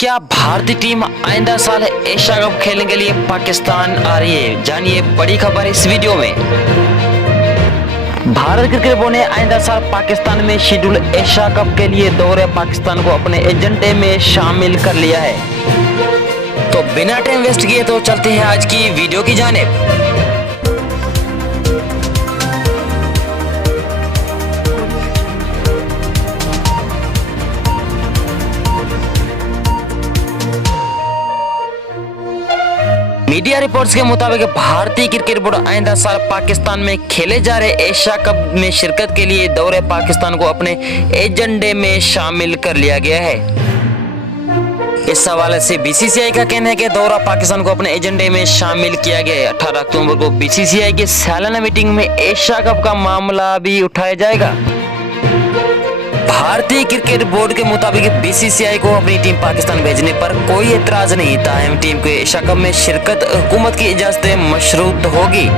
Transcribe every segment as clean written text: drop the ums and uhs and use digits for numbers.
क्या भारतीय टीम आइंदा साल एशिया कप खेलने के लिए पाकिस्तान आ रही है? जानिए बड़ी खबर इस वीडियो में। भारत क्रिकेट बोर्ड ने आइंदा साल पाकिस्तान में शेड्यूल एशिया कप के लिए दौरे पाकिस्तान को अपने एजेंडे में शामिल कर लिया है। तो बिना टाइम वेस्ट किए तो चलते हैं आज की वीडियो की जानिब। मीडिया रिपोर्ट्स के मुताबिक भारतीय क्रिकेट बोर्ड आइंदा साल पाकिस्तान में खेले जा रहे एशिया कप में शिरकत के लिए दौरे पाकिस्तान को अपने एजेंडे में शामिल कर लिया गया है। इस हवाले से बीसीसीआई का कहना है कि दौरा पाकिस्तान को अपने एजेंडे में शामिल किया गया है। 18 अक्टूबर को बीसीसीआई की सालाना मीटिंग में एशिया कप का मामला भी उठाया जाएगा। भारतीय क्रिकेट बोर्ड के मुताबिक बीसीसीआई को अपनी टीम पाकिस्तान भेजने पर कोई एतराज नहीं, ताहम टीम को एशिया कप में शिरकत हुकूमत की इजाजत मशरूत होगी।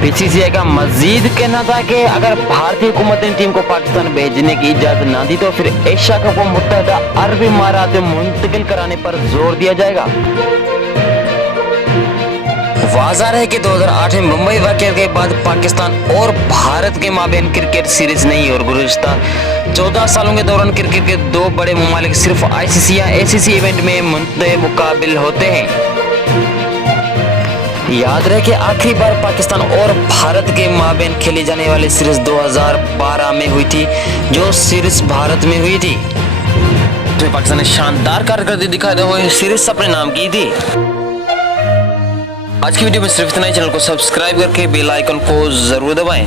बीसीसीआई का मजीद कहना था कि अगर भारतीय हुकूमत ने टीम को पाकिस्तान भेजने की इजाजत न दी तो फिर एशिया कप को मुत्तहदा अरब इमारात में मुंतकिल कराने पर जोर दिया जाएगा। वाज़ह है कि 2008 में मुंबई वाक़या के बाद पाकिस्तान और भारत के माबैन क्रिकेट सीरीज नहीं और गुज़िश्ता 14 सालों के दौरान क्रिकेट के दो बड़े ममालिक सिर्फ आईसीसी या एसीसी इवेंट में मुकाबिल होते हैं। याद रहे कि आखिरी बार पाकिस्तान और भारत के माबैन खेली जाने वाली सीरीज 2012 में हुई थी, जो सीरीज भारत में हुई थी। तो पाकिस्तान ने शानदार कारकर्दगी दिखाते हुए सीरीज अपने नाम की थी। आज की वीडियो में सिर्फ इतना ही। चैनल को सब्सक्राइब करके बेल आइकन को जरूर दबाएं।